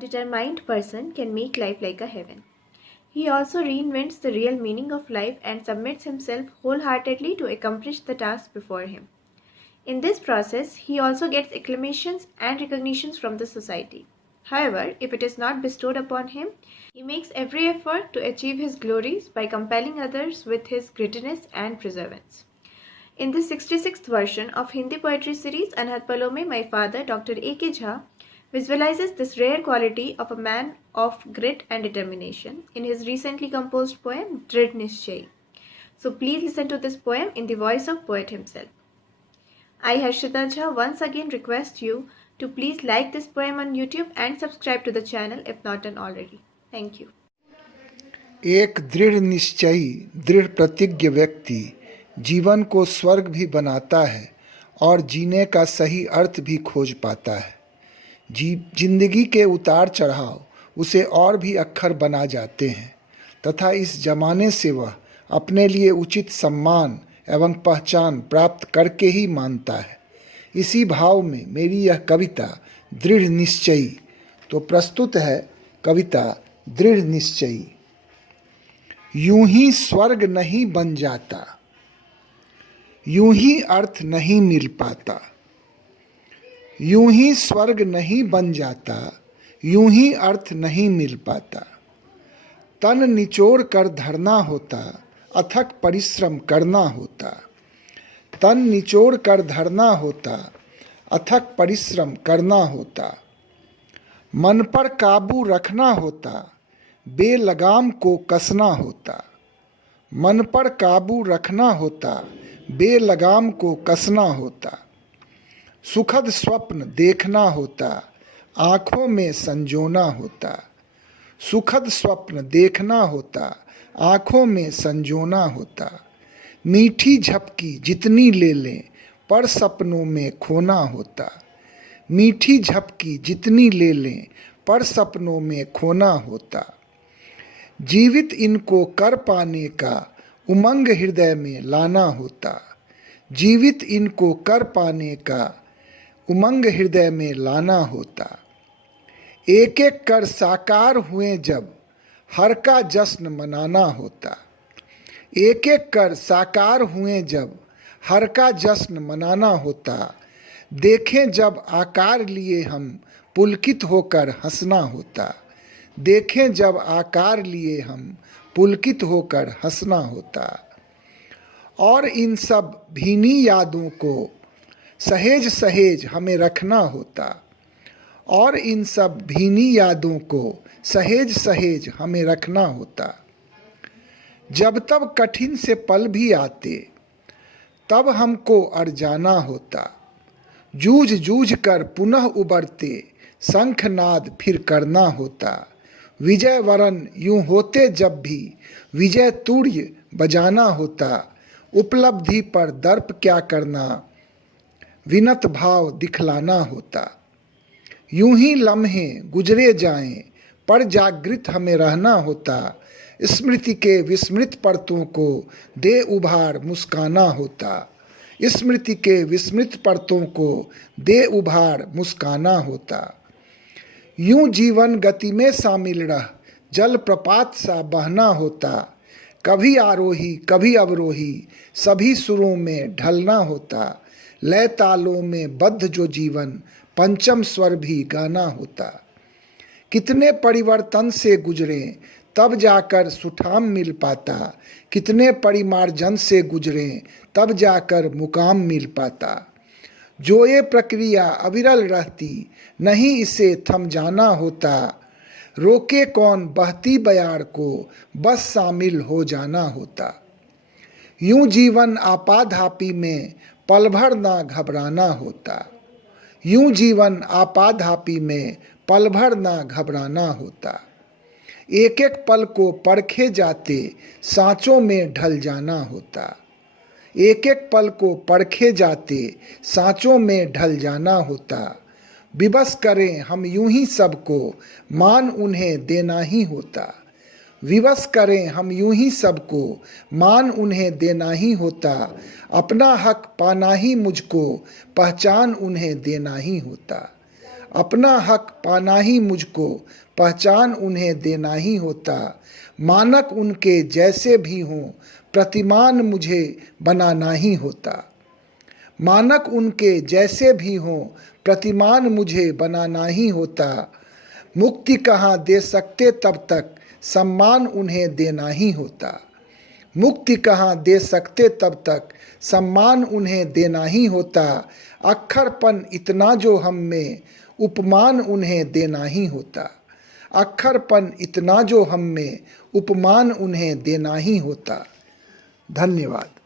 determined person can make life like a heaven. He also reinvents the real meaning of life and submits himself wholeheartedly to accomplish the task before him. In this process, he also gets acclamations and recognitions from the society. However, if it is not bestowed upon him, he makes every effort to achieve his glories by compelling others with his grittiness and perseverance. In this 66th version of Hindi poetry series, Anhat Palo mein, my father, Dr. A.K. Jha, visualizes this rare quality of a man of grit and determination in his recently composed poem, Drid Nishchay. So please listen to this poem in the voice of poet himself. I, Harshita Jha, once again request you to please like this poem on YouTube and subscribe to the channel if not done already. Thank you. एक दृढ़ निश्चयी दृढ़ प्रतिज्ञ व्यक्ति जीवन को स्वर्ग भी बनाता है और जीने का सही अर्थ भी खोज पाता है। जिंदगी के उतार चढ़ाव उसे और भी अक्खर बना जाते हैं तथा इस जमाने से वह अपने लिए उचित सम्मान एवं पहचान प्राप्त करके ही मानता है। इसी भाव में मेरी यह कविता दृढ़ निश्चयी। तो प्रस्तुत है कविता दृढ़ निश्चयी। यूं ही स्वर्ग नहीं बन जाता, यूं ही अर्थ नहीं मिल पाता, यूं ही स्वर्ग नहीं बन जाता, यूं ही अर्थ नहीं मिल पाता। तन निचोड़ कर धरना होता, अथक परिश्रम करना होता। तन निचोड़ कर धरना होता, अथक परिश्रम करना होता। मन पर काबू रखना होता, बेलगाम को कसना होता। मन पर काबू रखना होता, बेलगाम को कसना होता। सुखद स्वप्न देखना होता, आँखों में संजोना होता। सुखद स्वप्न देखना होता, आँखों में संजोना होता। मीठी झपकी जितनी ले लें पर सपनों में खोना होता। मीठी झपकी जितनी ले लें पर सपनों में खोना होता। जीवित इनको कर पाने का उमंग हृदय में लाना होता। जीवित इनको कर पाने का उमंग हृदय में लाना होता। एक एक कर साकार हुए जब हर का जश्न मनाना होता। एक एक कर साकार हुए जब हर का जश्न मनाना होता। देखें जब आकार लिए हम पुलकित होकर हंसना होता। देखें जब आकार लिए हम पुलकित होकर हंसना होता। और इन सब भीनी यादों को सहेज सहेज हमें रखना होता। और इन सब भीनी यादों को सहेज सहेज हमें रखना होता। जब तब कठिन से पल भी आते तब हमको अरजाना होता। जूझ जूझ कर पुनः उबरते शंखनाद फिर करना होता। विजय वरण यूं होते जब भी विजय तूर्य बजाना होता। उपलब्धि पर दर्प क्या करना, विनत भाव दिखलाना होता। यूं ही लम्हे गुजरे जाएं पर जागृत हमें रहना होता। स्मृति के विस्मृत परतों को दे उभार मुस्काना होता। स्मृति के विस्मृत परतों को दे उभार मुस्काना होता। यूं जीवन गति में शामिल रह जल प्रपात सा बहना होता। कभी आरोही कभी अवरोही सभी सुरों में ढलना होता। लय तालों में बद्ध जो जीवन पंचम स्वर भी गाना होता। कितने परिवर्तन से गुजरे तब जाकर सुठाम मिल पाता। कितने परिमार्जन से गुजरे तब जाकर मुकाम मिल पाता। जो ये प्रक्रिया अविरल रहती नहीं इसे थम जाना होता। रोके कौन बहती बयार को बस शामिल हो जाना होता। यूं जीवन आपाधापी में पल भर ना घबराना होता। यूं जीवन आपाधापी में पल भर ना घबराना होता। एक एक पल को परखे जाते सांचों में ढल जाना होता। एक एक पल को परखे जाते सांचों में ढल जाना होता। विवश करें हम यूं ही सबको मान उन्हें देना ही होता। विवश करें हम यूं ही सबको मान उन्हें देना ही होता। अपना हक पाना ही मुझको पहचान उन्हें देना ही होता। अपना हक पाना ही मुझको पहचान उन्हें देना ही होता। मानक उनके जैसे भी हों प्रतिमान मुझे बनाना ही होता। मानक उनके जैसे भी हों प्रतिमान मुझे बनाना ही होता। मुक्ति कहाँ दे सकते तब तक सम्मान उन्हें देना ही होता। मुक्ति कहाँ दे सकते तब तक सम्मान उन्हें देना ही होता। अक्खरपन इतना जो हम में उपमान उन्हें देना ही होता। अक्खरपन इतना जो हम में उपमान उन्हें देना ही होता। धन्यवाद।